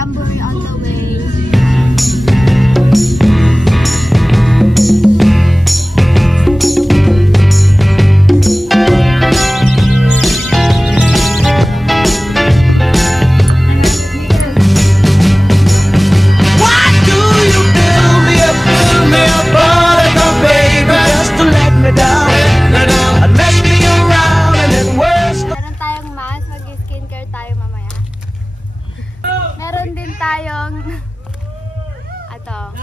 Jamboree on the way. Meron din tayong ato.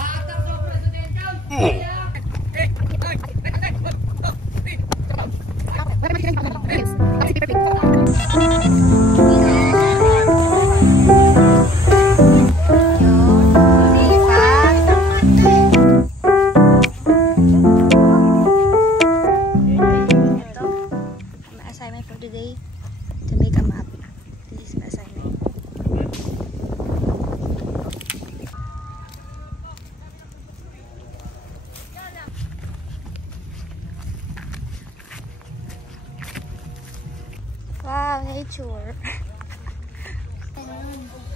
My assignment for today to make a map. This is my assignment. Wow, nature.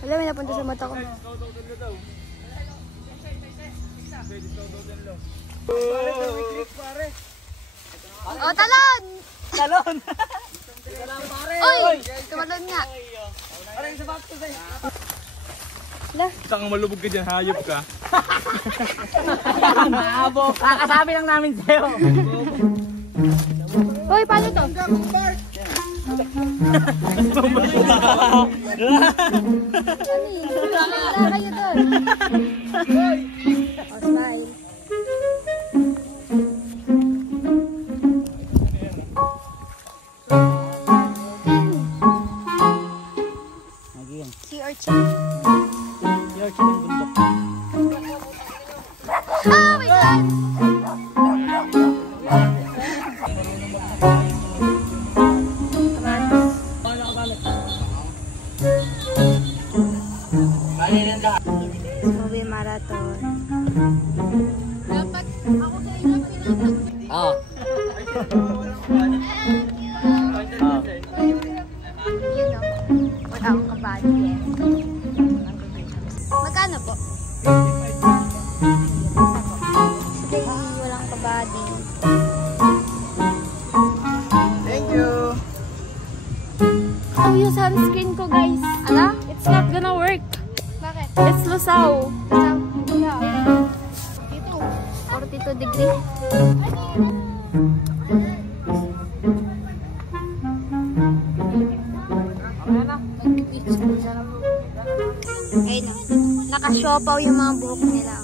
Wala, may napunta sa mata ko. Oh, talon! Talon! Uy! Tumalon nga. Saan malubog ka dyan, hayop ka. Maabo. Kakasabi lang namin sa'yo. Uy, paano to? Wala kayo doon. Oh, smile. Sea urchin. Sea urchin ng bundok. Oh my God! Movie marathon. Dapat ako sa inyo pinapag. Ah. You know, wala akong kabady eh. Magkano po? Sige, walang kabady. Thank you. Oh, yung sunscreen ko guys. Ala? It's not gonna work. Bakit? It's lusaw. Dito, 42 degree. Ayun na. Naka-siopaw yung mga buhok nila.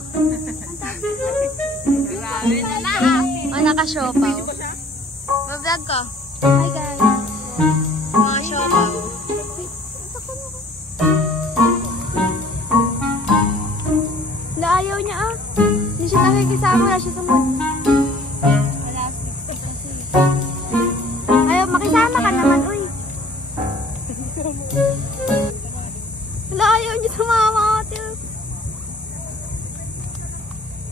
Oh, naka-siopaw. Mag-vlog ko. Hi guys. Mga siopaw. Ayaw niya ah. Hindi siya nakikisama. Wala siya sa mood. Ayaw, makisama ka naman. Uy. Wala, ayaw niya sumama ate.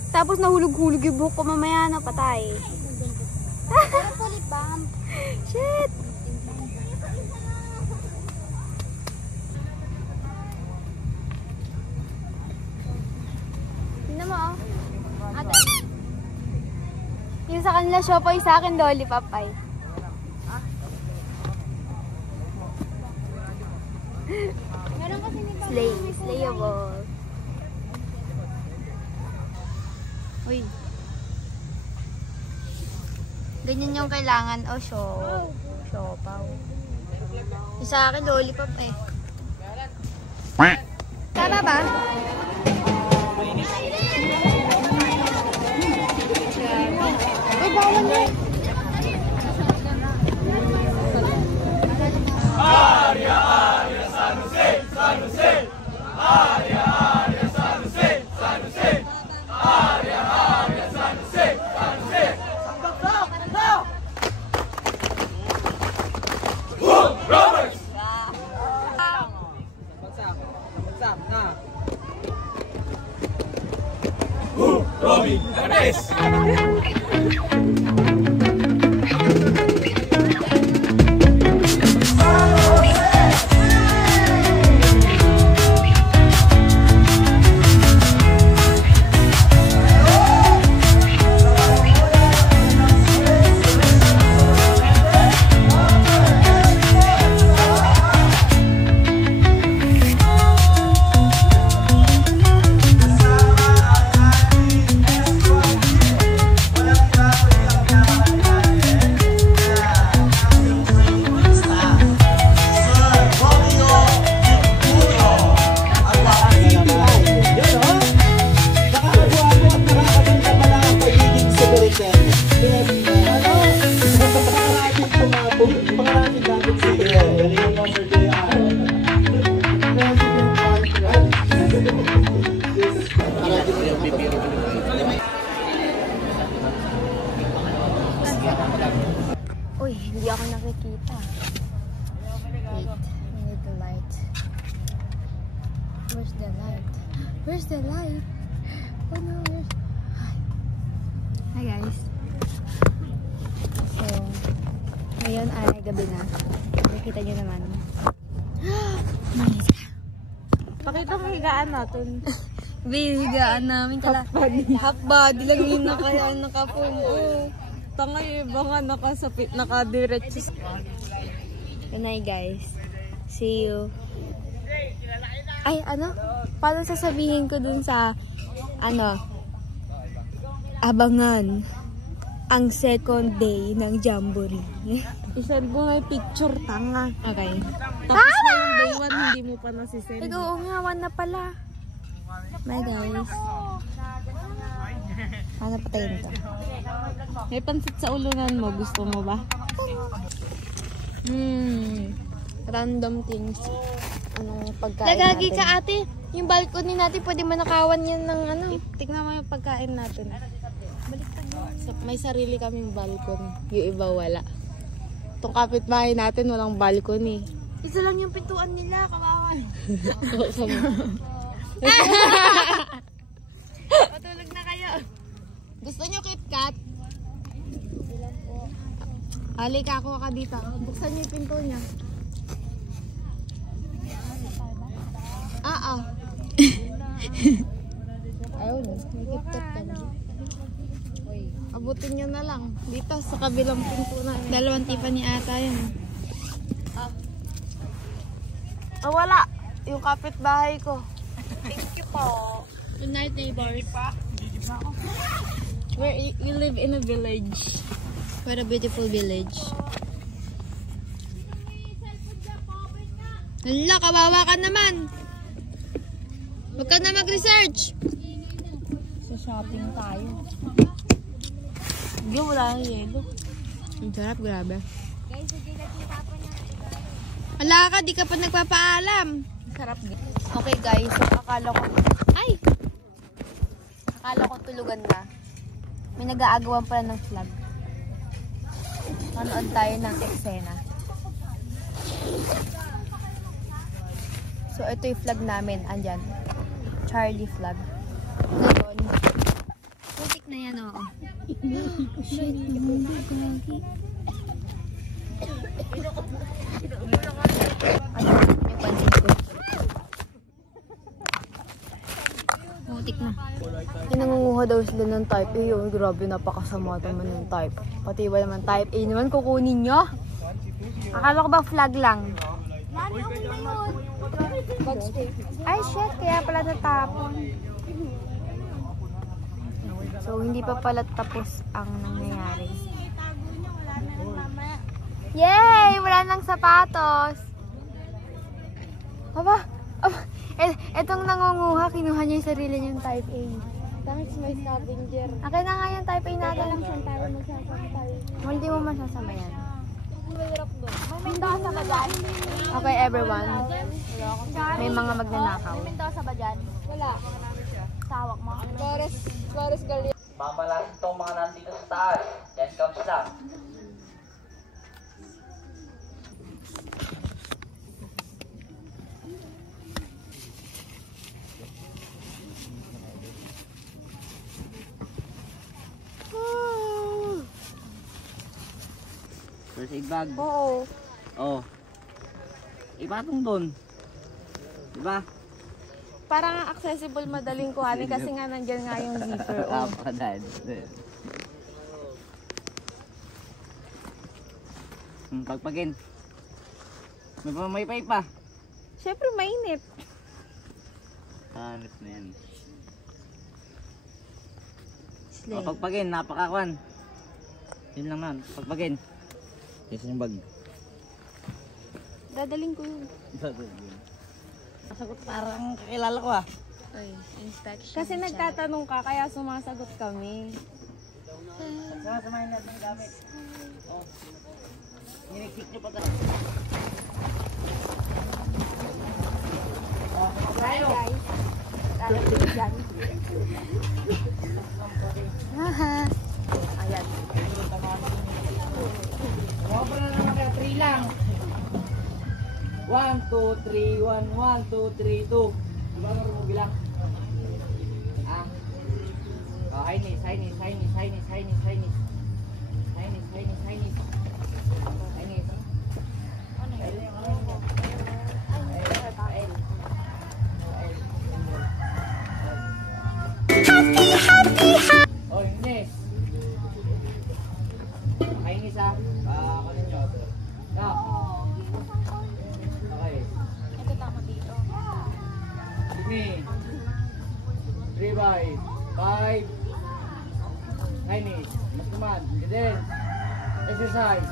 Tapos nahulog-hulog yung buhok ko mamaya na patay. Pero pulit ba? Shit. Tingnan mo oh. Ate. Yung sa kanila siopaw, sa akin lollipop ay. Meron kasi ni Slay. Slayable. Uy. Ganyan yung kailangan. Oh, siopaw. Yung sa akin lollipop eh. Tama ba? Uy, bawal na. Arya, Arya, San Jose, San Jose. Arya, Arya, San Jose, San Jose. Arya, Arya, San Jose, San Jose. Roberts! Bagsak na. Robby Hermes! Where's the light? Where's the light? Oh no, where's... Hi guys. So, ngayon ay gabi na. Nakikita nyo naman. Manis ka. Pakita mo higaan natin. Higaan namin. Half body lang yun na kaya naka-full. Oh. Tanga yung iba nga nakasapit, nakadiretso. Good night guys. See you. Ay, ano? Paano sasabihin ko dun sa, ano, abangan ang second day ng Jamboree. Isend mo may picture, tanga. Okay. Tapos na yung day 1, hindi mo pa nasisend. Ego, oo nga, 1 na pala. Bye guys. Paano patayin ito? May pansit sa ulunan mo, gusto mo ba? Random things. Anong pagkain Nagagi natin? ka ate, yung balcony natin pwede manakawan yan ng ano. Tignan mo yung pagkain natin. May sarili kaming balcony, yung iba wala. Itong kapitbahay natin walang balcony. Isa lang yung pintuan nila, kawawan. Patulog na kayo. Gusto nyo KitKat? Halika, ako ka dito. Buksan nyo yung pinto niya. Ayun, may KitKat ka na. Abutin nyo na lang. Dito sa kabilang pinto na. Dalawang tipa ni ata yun. Wala. Yung kapitbahay ko. Thank you po. Good night, neighbors. We live in a village. What a beautiful village. Hala, kawawa ka naman. Huwag ka na mag-research. Sa shopping tayo. Hindi, wala ang yelo. Ang sarap, grabe. Hala ka, di ka pa nagpapaalam. Sarap din. Okay guys, so akala ko tulugan na. May nag-aagawan pala ng flag. Manood tayo ng eksena. So ito yung flag namin, andyan. Charlie flag. Ngayon, putik na yan, oo. Shit, nahulog, gagi. Ano, yung pansin ko. Putik na. Yung nangunguha daw sila ng type A. Oh, grabe, napakasama naman yung type. Pati ba naman type A naman kukunin nyo? Akala ko ba flag lang? Ay, shit. Kaya pala natapon. So, hindi pa pala tapos ang nangyayari. Yay! Wala nang sapatos. Aba! Etong nangunguha, kinuha niya yung sarili niyang type A. Thanks, my scavenger. Akin na nga yung type A natin. Hindi mo masasama yan. Okay, everyone. May mga magnanakaw. Mamalasin tong mga nandito sa taas. Yan comes lang. First aid bag. Oo. Oh. Ipatong doon. Diba? Parang accessible, madaling kuhanin kasi nga nandyan nga yung zipper. Oh. Kapatid. Pagpagin. May pipe pa. Siyempre mainit. Hanip na yan. Slay. Pagpagin, napakakuan. Yun lang man. Pagpagin. Yes, yung bag. Dadaling ko yun. Nasagot parang kakilala ko ah. Oy, inspection. Kasi nagtatanong ka, kaya sumasagot kami. Samahin natin yung gamit. Oh. Nirektik nyo pa ka. Hi guys. Dadaling dyan. Ayan. Wala na naman kaya 3 lang. 1, 2, 3, 1, 1, 2, 3, 2. Di ba marunong mo bilang? Ah. Oh, Chinese. Oh, Ines. Ines ah. Ano nyo? No. Okay. Ito tama dito. Sige. 3 by 5. Chinese. Mas naman. Ganyan. Exercise.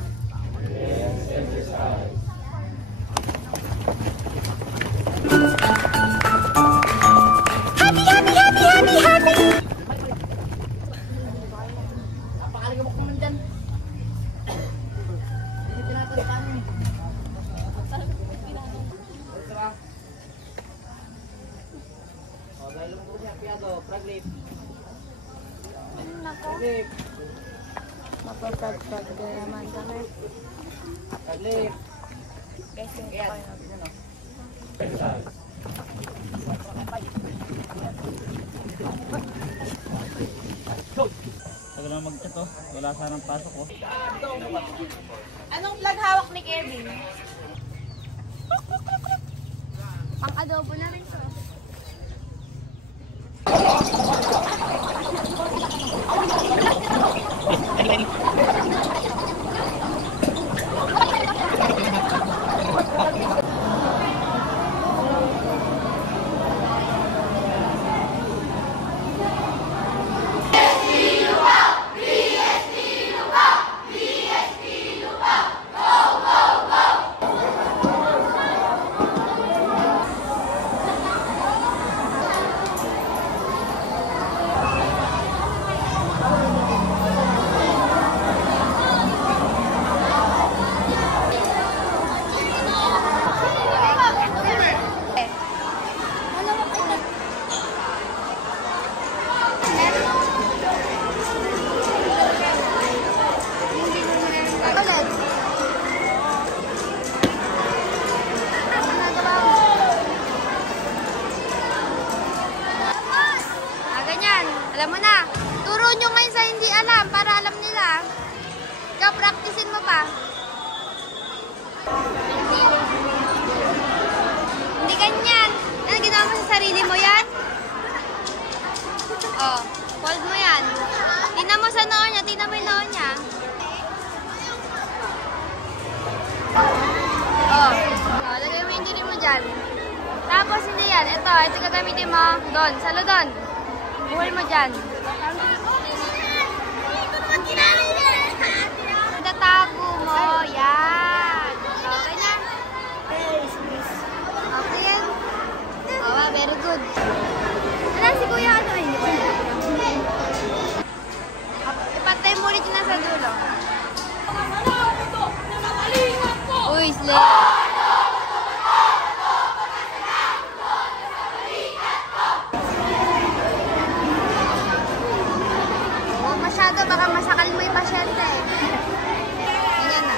Yes, exercise. Napakaligabok naman dyan. Hindi tinatalikan eh. Balik ka. O, dahil lumabog niya, piyado, frag lip. Frag lip. Mapapagpag ka naman kami. Frag lip. Guys, yung Kaya, ko na. ano? Tagal na mag-chat oh. Wala sanang pasok oh. Anong flag hawak ni Kevin? Pang adobo na rin to. Alam mo na. Turo nyo ngayon sa hindi alam para alam nila. Ikaw, practicein mo pa. Hindi ganyan. Ano, ginawa mo sa sarili mo yan? Oh, hold mo yan. Tingnan mo sa noo niya. Tingnan mo yung noo niya. Oh, lagay mo yung dili mo dyan. Tapos hindi yan. Ito gagamitin mo. Doon, sa lodon. Buhol mo dyan. Tatago mo. Yan. Okay na. Okay yan. Oh, very good. Wala si kuya ano ay. Ipatay mo ulit yun na sa dulo. Uy, slay. Baka masakal mo yung pasyente. Ayan na.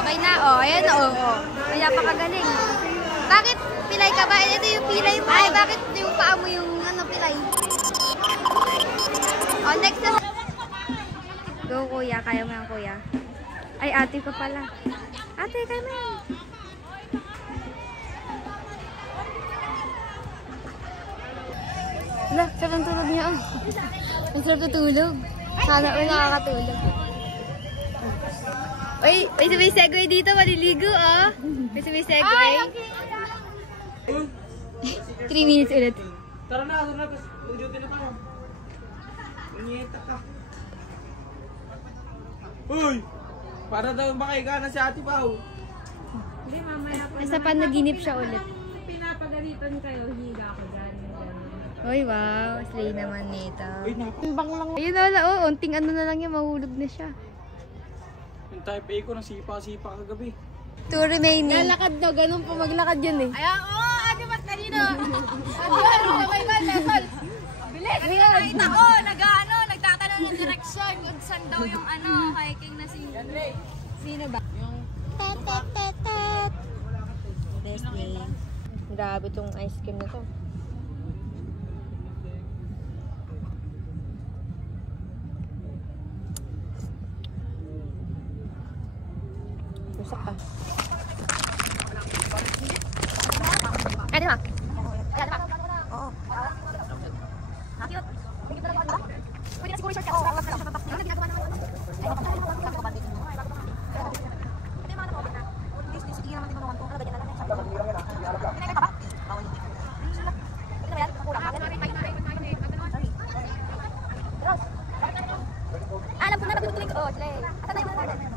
Okay na. Oh, ayan na. Oh. Kaya pa kagaling. Bakit pilay ka ba? Ito yung pilay mo. Ay, bakit yung paa mo yung ano, pilay? Oh, next na. Go, kuya. Kaya mo yan, kuya. Ay, ate ko pala. Ate, kaya mo yan. Wala, sarap ang tulog niya. Oh. Ang sarap na tulog. Sana all nakakatulog. Uy, may sabay segway dito. Maliligo, oh. May sabay segway. 3 minutes ulit. Tara na. Duty na tayo. Unyeta ka. Uy! Para daw makaiga na si Ate Pao. Hindi, mamaya po. Nasa panaginip siya ulit. Pinapagalitan kayo, higa ako dyan. Uy, wow. Slay naman nito. Uy, naku. Ayun na, oh. Unting ano na lang yan. Mahulog na siya. Yung type A ko, nasipa-sipa kagabi. 2 remaining. Lalakad daw, ganun po maglakad yun eh. Ayan, ate ba't kanino? Adiyan, may God, level. Bilis! Nakita ko, nagtatanong ng direksyon kung saan daw yung hiking na Sino ba? Best day. Grabe tong ice cream na to. Rusak pa. Ay, di ba? Oo. Cute. Pwede na siguro i-short ka. Oo, wag na lang. Ano ginagawa naman? Ay, alam ko na, napinutuloy ko. Oh, Jay. Asan na yung mga natin?